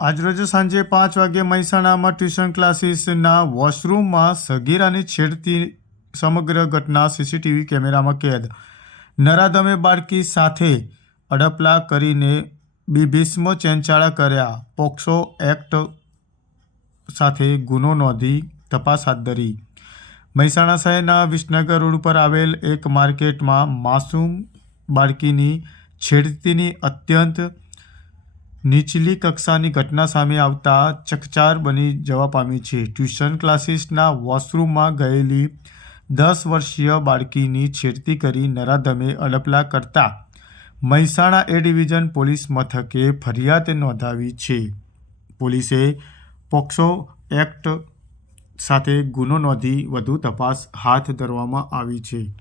આજરોજ સાંજે પાંચ વાગે મહેસાણામાં ટ્યુશન ક્લાસીસના વોશરૂમમાં સગીરાની છેડતી સમગ્ર ઘટના સીસીટીવી કેમેરામાં કેદ. નરાધમે બાળકી સાથે અડપલા કરીને બીભીષ્મ ચેનચાળા કર્યા. પોક્સો એક્ટ સાથે ગુનો નોંધી તપાસ હાથ ધરી. મહેસાણા શહેરના વિસનગર રોડ ઉપર આવેલ એક માર્કેટમાં માસૂમ બાળકીની છેડતીની અત્યંત નીચલી કક્ષાની ઘટના સામે આવતા ચકચાર બની જવા પામી છે. ટ્યુશન ક્લાસીસના વોશરૂમમાં ગયેલી દસ વર્ષીય બાળકીની છેડતી કરી નરાધમે અડપલા કરતા મહેસાણા એ ડિવિઝન પોલીસ મથકે ફરિયાદ નોંધાવી છે. પોલીસે પોક્સો એક્ટ સાથે ગુનો નોંધી વધુ તપાસ હાથ ધરવામાં આવી છે.